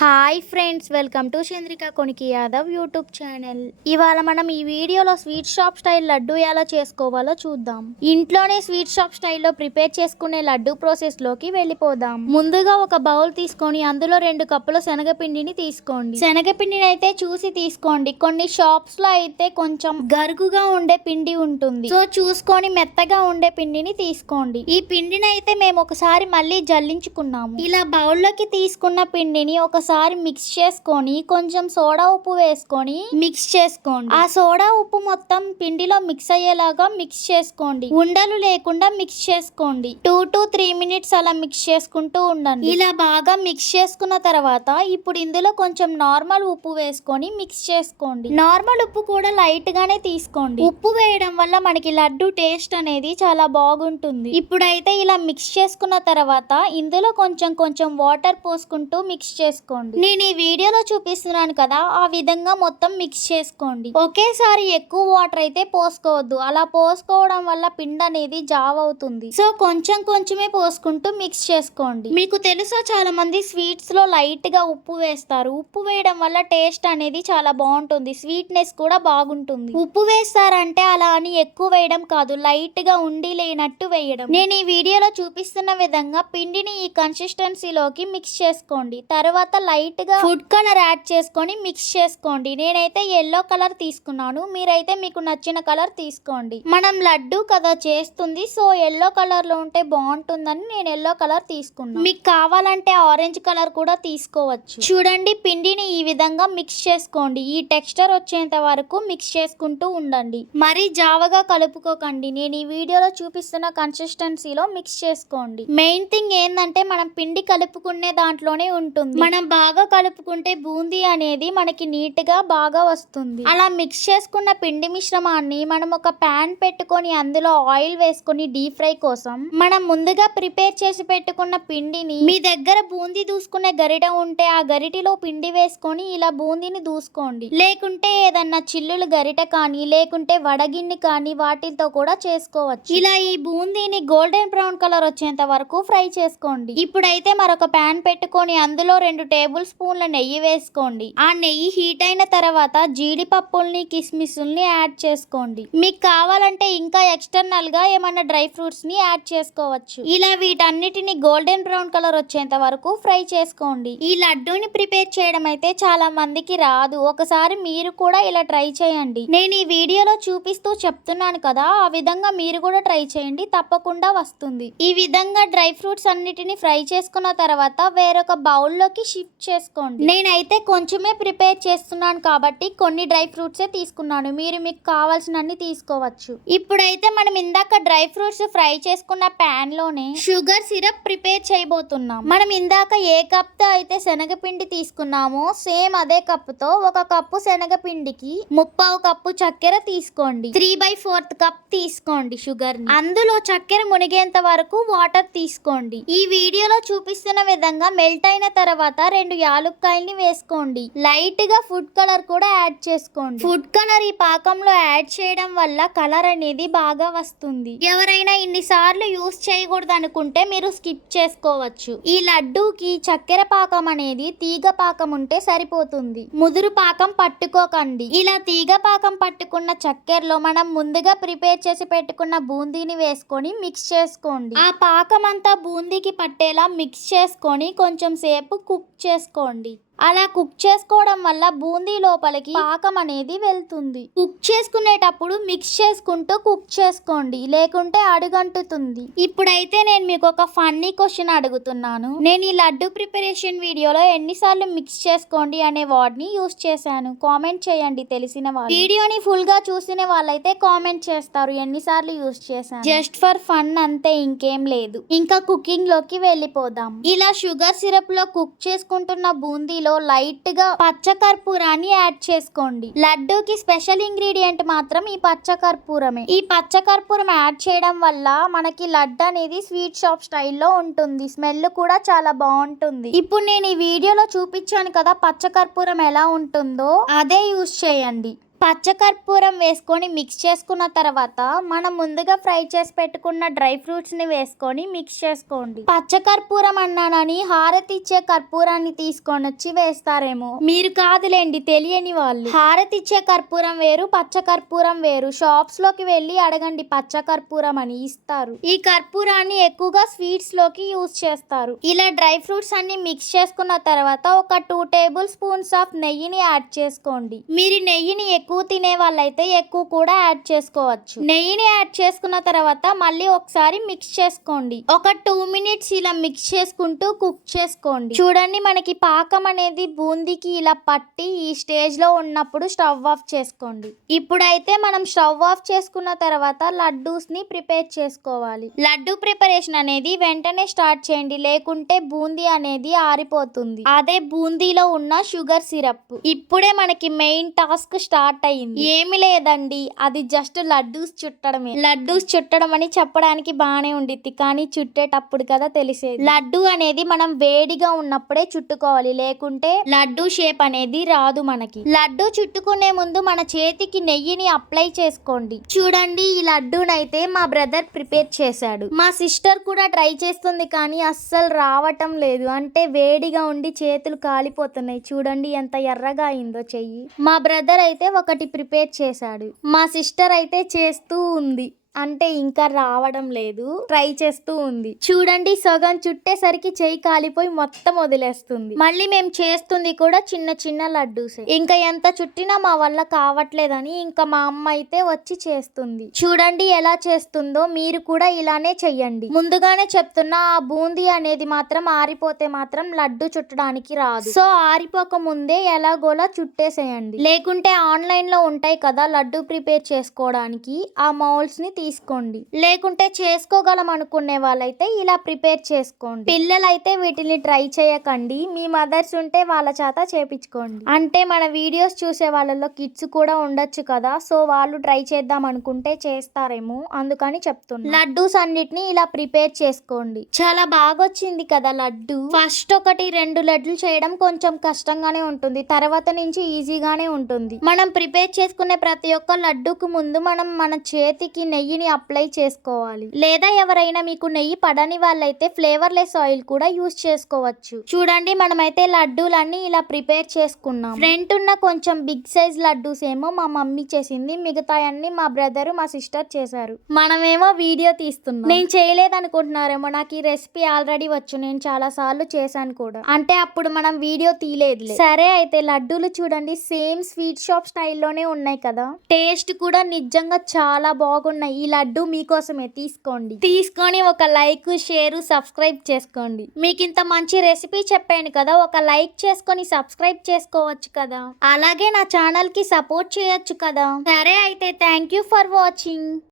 Hi friends welcome to Chandrika Koniki Yadav YouTube channel. ఇవాళ మనం ఈ వీడియోలో స్వీట్ షాప్ స్టైల్ లడ్డు ఎలా చేసుకోవాలో చూద్దాం. ఇంట్లోనే స్వీట్ షాప్ స్టైల్లో ప్రిపేర్ చేసుకునే లడ్డు ప్రాసెస్లోకి వెళ్ళిపోదాం. ముందుగా ఒక బౌల్ తీసుకొని అందులో రెండు కప్పుల శనగపిండిని తీసుకోండి. శనగపిండిని అయితే చూసి తీసుకోండి. కొన్ని షాప్స్లో అయితే కొంచెం గరుగుగా ఉండే పిండి ఉంటుంది. సో చూసుకొని మెత్తగా ఉండే పిండిని తీసుకోండి. ఈ పిండిని అయితే మేము ఒకసారి మళ్ళీ జల్లించుకున్నాము. ఇలా బౌల్లోకి తీసుకున్న పిండిని ఒక ఒకసారి మిక్స్ చేసుకొని కొంచెం సోడా ఉప్పు వేసుకొని మిక్స్ చేసుకోండి. ఆ సోడా ఉప్పు మొత్తం పిండిలో మిక్స్ అయ్యేలాగా మిక్స్ చేసుకోండి. ఉండలు లేకుండా మిక్స్ చేసుకోండి. టూ టు త్రీ మినిట్స్ అలా మిక్స్ చేసుకుంటూ ఉండండి. ఇలా బాగా మిక్స్ చేసుకున్న తర్వాత ఇప్పుడు ఇందులో కొంచెం నార్మల్ ఉప్పు వేసుకొని మిక్స్ చేసుకోండి. నార్మల్ ఉప్పు కూడా లైట్ గానే తీసుకోండి. ఉప్పు వేయడం వల్ల మనకి లడ్డు టేస్ట్ అనేది చాలా బాగుంటుంది. ఇప్పుడైతే ఇలా మిక్స్ చేసుకున్న తర్వాత ఇందులో కొంచెం కొంచెం వాటర్ పోసుకుంటూ మిక్స్ చేసుకోండి. నేను ఈ వీడియోలో చూపిస్తున్నాను కదా ఆ విధంగా మొత్తం మిక్స్ చేసుకోండి. ఒకేసారి ఎక్కువ వాటర్ అయితే పోసుకోవద్దు. అలా పోసుకోవడం వల్ల పిండి అనేది జావ్ అవుతుంది. సో కొంచెం కొంచెమే పోసుకుంటూ మిక్స్ చేసుకోండి. మీకు తెలుసా చాలా మంది స్వీట్స్లో లైట్గా ఉప్పు వేస్తారు. ఉప్పు వేయడం వల్ల టేస్ట్ అనేది చాలా బాగుంటుంది. స్వీట్నెస్ కూడా బాగుంటుంది. ఉప్పు వేస్తారంటే అలా అని ఎక్కువ వేయడం కాదు. లైట్గా ఉండి లేనట్టు వేయడం. నేను ఈ వీడియోలో చూపిస్తున్న విధంగా పిండిని ఈ కన్సిస్టెన్సీలోకి మిక్స్ చేసుకోండి. తర్వాత లైట్గా ఫుడ్ కలర్ యాడ్ చేసుకొని మిక్స్ చేసుకోండి. నేనైతే ఎల్లో కలర్ తీసుకున్నాను. మీరైతే మీకు నచ్చిన కలర్ తీసుకోండి. మనం లడ్డు కదా చేస్తుంది. సో ఎల్లో కలర్లో ఉంటే బాగుంటుందని నేను ఎల్లో కలర్ తీసుకున్నాను మీకు కావాలంటే ఆరెంజ్ కలర్ కూడా తీసుకోవచ్చు. చూడండి పిండిని ఈ విధంగా మిక్స్ చేసుకోండి. ఈ టెక్స్చర్ వచ్చేంత వరకు మిక్స్ చేసుకుంటూ ఉండండి. మరీ జావగా కలుపుకోకండి. నేను ఈ వీడియోలో చూపిస్తున్న కన్సిస్టెన్సీలో మిక్స్ చేసుకోండి. మెయిన్ థింగ్ ఏంటంటే మనం పిండి కలుపుకునే దాంట్లోనే ఉంటుంది. మనం బాగా కలుపుకుంటే బూందీ అనేది మనకి నీట్గా బాగా వస్తుంది. అలా మిక్స్ చేసుకున్న పిండి మిశ్రమాన్ని మనం ఒక ప్యాన్ పెట్టుకొని అందులో ఆయిల్ వేసుకొని డీప్ ఫ్రై కోసం మనం ముందుగా ప్రిపేర్ చేసి పెట్టుకున్న పిండిని మీ దగ్గర బూందీ దూసుకునే గరిట ఉంటే ఆ గరిటిలో పిండి వేసుకొని ఇలా బూందీని దూసుకోండి. లేకుంటే ఏదన్నా చిల్లులు గరిట కానీ లేకుంటే వడగిన్ని కానీ వాటితో కూడా చేసుకోవచ్చు. ఇలా ఈ బూందీని గోల్డెన్ బ్రౌన్ కలర్ వచ్చేంత వరకు ఫ్రై చేసుకోండి. ఇప్పుడైతే మరొక ప్యాన్ పెట్టుకొని అందులో రెండు టేబుల్ స్పూన్ల నెయ్యి వేసుకోండి. ఆ నెయ్యి హీట్ అయిన తర్వాత జీడిపప్పుల్ని కిస్మిస్ని యాడ్ చేసుకోండి. మీకు కావాలంటే ఇంకా ఎక్స్టర్నల్గా ఏమన్నా డ్రై ఫ్రూట్స్ని యాడ్ చేసుకోవచ్చు. ఇలా వీటన్నిటిని గోల్డెన్ బ్రౌన్ కలర్ వచ్చేంత వరకు ఫ్రై చేసుకోండి. ఈ లడ్డూని ప్రిపేర్ చేయడం అయితే చాలా మందికి రాదు. ఒకసారి మీరు కూడా ఇలా ట్రై చేయండి. నేను ఈ వీడియోలో చూపిస్తూ చెప్తున్నాను కదా ఆ విధంగా మీరు కూడా ట్రై చేయండి. తప్పకుండా వస్తుంది. ఈ విధంగా డ్రై ఫ్రూట్స్ అన్నిటిని ఫ్రై చేసుకున్న తర్వాత వేరొక బౌల్లోకి షిఫ్ట్ చేసుకోండి. నేనైతే కొంచెమే ప్రిపేర్ చేస్తున్నాను కాబట్టి కొన్ని డ్రై ఫ్రూట్సే తీసుకున్నాను. మీరు మీకు కావాల్సినన్ని తీసుకోవచ్చు. ఇప్పుడైతే మనం ఇందాక డ్రై ఫ్రూట్స్ ఫ్రై చేసుకున్న ప్యాన్లోనే షుగర్ సిరప్ ప్రిపేర్ చేయబోతున్నాం. మనం ఇందాక ఏ కప్తో అయితే శనగపిండి తీసుకున్నామో సేమ్ అదే కప్తో ఒక కప్పు శనగపిండికి ముప్పావు కప్పు చక్కెర తీసుకోండి. త్రీ బై ఫోర్త్ కప్ తీసుకోండి షుగర్ అందులో చక్కెర మునిగేంత వరకు వాటర్ తీసుకోండి. ఈ వీడియోలో చూపిస్తున్న విధంగా మెల్ట్ అయిన తర్వాత రెండు రెండు యాలుక్కాయల్ని వేసుకోండి. లైట్గా ఫుడ్ కలర్ కూడా యాడ్ చేసుకోండి. ఫుడ్ కలర్ ఈ పాకంలో యాడ్ చేయడం వల్ల కలర్ అనేది బాగా వస్తుంది. ఎవరైనా ఇన్ని సార్లు యూస్ చేయకూడదు అనుకుంటే మీరు స్కిప్ చేసుకోవచ్చు. ఈ లడ్డూకి చక్కెర పాకం అనేది తీగ పాకం ఉంటే సరిపోతుంది. ముదురు పాకం పట్టుకోకండి. ఇలా తీగ పాకం పట్టుకున్న చక్కెరలో మనం ముందుగా ప్రిపేర్ చేసి పెట్టుకున్న బూందీని వేసుకొని మిక్స్ చేసుకోండి. ఆ పాకం అంతా బూందీకి పట్టేలా మిక్స్ చేసుకొని కొంచెం సేపు కుక్ చేసుకోండి చేసుకోండి. అలా కుక్ చేసుకోవడం వల్ల బూందీ లోపలికి పాకం అనేది వెళ్తుంది. కుక్ చేసుకునేటప్పుడు మిక్స్ చేసుకుంటూ కుక్ చేసుకోండి లేకుంటే అడుగంటుతుంది. ఇప్పుడైతే నేను మీకు ఒక ఫన్నీ క్వశ్చన్ అడుగుతున్నాను. నేను ఈ లడ్డు ప్రిపరేషన్ వీడియోలో ఎన్నిసార్లు మిక్స్ చేసుకోండి అనే వర్డ్ని యూస్ చేశాను. కామెంట్ చేయండి తెలిసిన వాళ్ళు. వీడియోని ఫుల్గా చూసిన వాళ్ళైతే కామెంట్ చేస్తారు ఎన్నిసార్లు యూస్ చేశాను. జస్ట్ ఫర్ ఫన్ అంతే ఇంకేం లేదు. ఇంకా కుకింగ్లోకి వెళ్ళిపోదాం. ఇలా షుగర్ సిరప్లో కుక్ చేసుకుంటున్న బూందీలో లైట్గా పచ్చ కర్పూరాన్ని యాడ్ చేసుకోండి. లడ్డూకి స్పెషల్ ఇంగ్రీడియంట్ మాత్రం ఈ పచ్చ కర్పూరమే ఈ పచ్చ కర్పూరం యాడ్ చేయడం వల్ల మనకి లడ్డు అనేది స్వీట్ షాప్ స్టైల్లో ఉంటుంది. స్మెల్ కూడా చాలా బాగుంటుంది. ఇప్పుడు నేను ఈ వీడియోలో చూపించాను కదా పచ్చ కర్పూరం ఎలా ఉంటుందో అదే యూస్ చేయండి. పచ్చకర్పూరం వేసుకొని మిక్స్ చేసుకున్న తర్వాత మనం ముందుగా ఫ్రై చేసి పెట్టుకున్న డ్రై ఫ్రూట్స్ని వేసుకొని మిక్స్ చేసుకోండి. పచ్చకర్పూరం అన్నానని హారతి ఇచ్చే కర్పూరాన్ని తీసుకొని వచ్చి వేస్తారేమో. మీరు కాదులేండి తెలియని వాళ్ళు. హారతి ఇచ్చే కర్పూరం వేరు పచ్చకర్పూరం వేరు. షాప్స్లోకి వెళ్ళి అడగండి పచ్చకర్పూరం అని ఇస్తారు. ఈ కర్పూరాన్ని ఎక్కువగా స్వీట్స్లోకి యూజ్ చేస్తారు. ఇలా డ్రై ఫ్రూట్స్ అన్ని మిక్స్ చేసుకున్న తర్వాత ఒక టూ టేబుల్ స్పూన్స్ ఆఫ్ నెయ్యిని యాడ్ చేసుకోండి. మీరు నెయ్యిని ఎక్కువ తినే వాళ్ళైతే ఎక్కువ కూడా యాడ్ చేసుకోవచ్చు. నెయ్యిని యాడ్ చేసుకున్న తర్వాత మళ్ళీ ఒకసారి మిక్స్ చేసుకోండి. ఒక టూ మినిట్స్ ఇలా మిక్స్ చేసుకుంటూ కుక్ చేసుకోండి. చూడండి మనకి పాకం అనేది బూందీకి ఇలా పట్టి ఈ స్టేజ్లో ఉన్నప్పుడు స్టవ్ ఆఫ్ చేసుకోండి. ఇప్పుడైతే మనం స్టవ్ ఆఫ్ చేసుకున్న తర్వాత లడ్డూస్ని ప్రిపేర్ చేసుకోవాలి. లడ్డు ప్రిపరేషన్ అనేది వెంటనే స్టార్ట్ చేయండి. లేకుంటే బూందీ అనేది ఆరిపోతుంది. అదే బూందీలో ఉన్న షుగర్ సిరప్. ఇప్పుడే మనకి మెయిన్ టాస్క్ స్టార్ట్ అయింది ఏమి లేదండి. అది జస్ట్ లడ్డూస్ చుట్టడమే. లడ్డూస్ చుట్టడం అని చెప్పడానికి బాగానే ఉండిద్ది. కానీ చుట్టేటప్పుడు కదా తెలిసేది. లడ్డు అనేది మనం వేడిగా ఉన్నప్పుడే చుట్టుకోవాలి. లేకుంటే లడ్డు షేప్ అనేది రాదు మనకి. లడ్డు చుట్టుకునే ముందు మన చేతికి నెయ్యిని అప్లై చేసుకోండి. చూడండి ఈ లడ్డూనైతే మా బ్రదర్ ప్రిపేర్ చేశాడు. మా సిస్టర్ కూడా ట్రై చేస్తుంది కానీ అస్సలు రావటం లేదు. అంటే వేడిగా ఉండి చేతులు కాలిపోతున్నాయి. చూడండి ఎంత ఎర్రగా అయిందో చెయ్యి. మా బ్రదర్ అయితే ఒక ఒకటి ప్రిపేర్ చేశాడు. మా సిస్టర్ అయితే చేస్తూ ఉంది. అంటే ఇంకా రావడం లేదు. ట్రై చేస్తూ ఉంది. చూడండి సగం చుట్టేసరికి చెయ్యి కాలిపోయి మొత్తం వదిలేస్తుంది. మళ్ళీ మేము చేస్తుంది కూడా చిన్న చిన్న లడ్డూసే. ఇంకా ఎంత చుట్టినా మా వల్ల కావట్లేదని ఇంకా మా అమ్మ అయితే వచ్చి చేస్తుంది. చూడండి ఎలా చేస్తుందో మీరు కూడా ఇలానే చెయ్యండి. ముందుగానే చెప్తున్నా ఆ బూందీ అనేది మాత్రం ఆరిపోతే మాత్రం లడ్డు చుట్టడానికి రాదు. సో ఆరిపోక ముందే ఎలాగోలా చుట్టేసేయండి. లేకుంటే ఆన్లైన్లో ఉంటాయి కదా లడ్డు ప్రిపేర్ చేసుకోవడానికి ఆ మౌల్స్ని తీసుకోండి. లేకుంటే చేసుకోగలం అనుకునే వాళ్ళైతే ఇలా ప్రిపేర్ చేసుకోండి. పిల్లలైతే వీటిని ట్రై చేయకండి. మీ మదర్స్ ఉంటే వాళ్ళ చేత చేపించుకోండి. అంటే మన వీడియోస్ చూసే వాళ్ళలో కిడ్స్ కూడా ఉండొచ్చు కదా. సో వాళ్ళు ట్రై చేద్దాం అనుకుంటే చేస్తారేమో అందుకని చెప్తున్నా. లడ్డూస్ అన్నిటిని ఇలా ప్రిపేర్ చేసుకోండి. చాలా బాగా వచ్చింది కదా లడ్డు. ఫస్ట్ ఒకటి రెండు లడ్డులు చేయడం కొంచెం కష్టంగానే ఉంటుంది. తర్వాత నుంచి ఈజీగానే ఉంటుంది. మనం ప్రిపేర్ చేసుకునే ప్రతి ఒక్క లడ్డూకు ముందు మనం మన చేతికి నెయ్యి నెయ్యిని అప్లై చేసుకోవాలి. లేదా ఎవరైనా మీకు నెయ్యి పడని వాళ్ళైతే ఫ్లేవర్లెస్ ఆయిల్ కూడా యూస్ చేసుకోవచ్చు. చూడండి మనమైతే లడ్డూలన్నీ ఇలా ప్రిపేర్ చేసుకున్నాం. ఫ్రంట్ ఉన్న కొంచెం బిగ్ సైజ్ లడ్డూస్ ఏమో మా మమ్మీ చేసింది మిగతా అన్ని మా బ్రదర్ మా సిస్టర్ చేశారు. మనమేమో వీడియో తీస్తున్నాం. నేను చేయలేదనుకుంటున్నారేమో నాకు ఈ రెసిపీ ఆల్రెడీ వచ్చు నేను చాలా సార్లు చేశాను కూడా. అంటే అప్పుడు మనం వీడియో తీయలేదు సరే అయితే లడ్డూలు చూడండి సేమ్ స్వీట్ షాప్ స్టైల్లోనే ఉన్నాయి కదా. టేస్ట్ కూడా నిజంగా చాలా బాగున్నాయి. ఈ లడ్డు మీకోసమే తీసుకోండి. తీసుకొని ఒక లైక్ షేర్ సబ్స్క్రైబ్ చేసుకోండి. మీకు ఇంత మంచి రెసిపీ చెప్పాను కదా ఒక లైక్ చేసుకొని సబ్స్క్రైబ్ చేసుకోవచ్చు కదా. అలాగే నా ఛానల్కి సపోర్ట్ చేయొచ్చు కదా. సరే అయితే థ్యాంక్ యూ ఫర్ వాచింగ్.